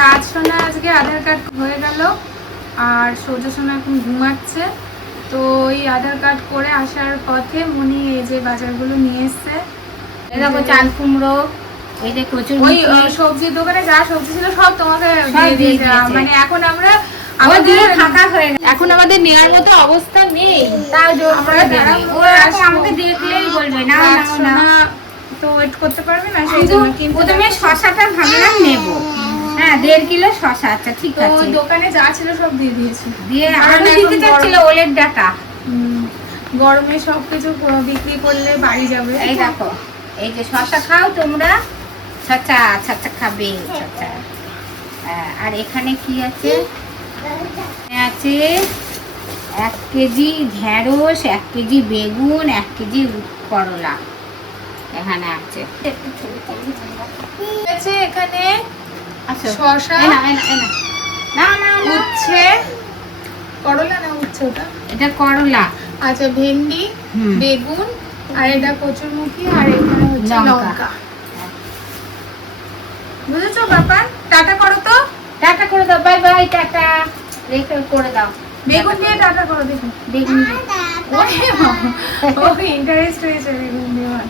রাজ সোনা আজকে আধার কার্ড হয়ে গেল, আর সূর্য সোনা এখন ঘুমাচ্ছে। তো ওই আধার কার্ড করে আসার পথে মনি এই যে বাজারগুলো নিয়ে এসছে। দেখো চাল কুমড়ো, এই যে কচুর ওই সবজির দোকানে যা সবজি ছিল সব তোমাকে দিয়ে দিয়েছে। মানে এখন আমরা আমাদের ফাঁকা হয়ে গেছে, এখন আমাদের নেওয়ার মতো অবস্থা নেই। তাও জোর করে আমরা দেবে। দাঁড়াবো, ও এখন আমাকে দেখলেই বলবে না না না, তো ওয়েট করতে পারবে না, সেই জন্য কিন্তু প্রথমে শশাটা ভাবলাম নেব। হ্যাঁ 1.5 কিলো শশা, আচ্ছা ঠিক তো আছে। দোকানে যা ছিল সব দিয়ে দিয়েছি। দিয়ে কারণ আলু এখন দিতে চাচ্ছিল ওলের ডাটা। গরমে সবকিছু বিক্রি করলে বাড়ি যাবে। এই দেখো, এই যে শশা খাও তোমরা, চাচা চাচা খাবে চাচা। আর এখানে কি আছে? আছে 1 কেজি ঢেঁড়স, 1 কেজি বেগুন, 1 কেজি করলা এখানে আছে। আছে এখানে আচ্ছা শসা, না না না না, উচ্ছে, করলা না উচ্ছে ওটা, এটা করলা, আচ্ছা ভেন্ডি, বেগুন, আর এটা কচুরমুখী, আর এখানে হচ্ছে লঙ্কা। বুঝেছো ব্যাপার? টাটা করো তো, টাটা করে দাও, বাই বাই, টাটা রেখে করে দাও। বেগুন দিয়ে টাটা করো দেখো। বেগুন ও ইন্টারেস্ট হয়েছে বেগুন দিয়ে ভাত।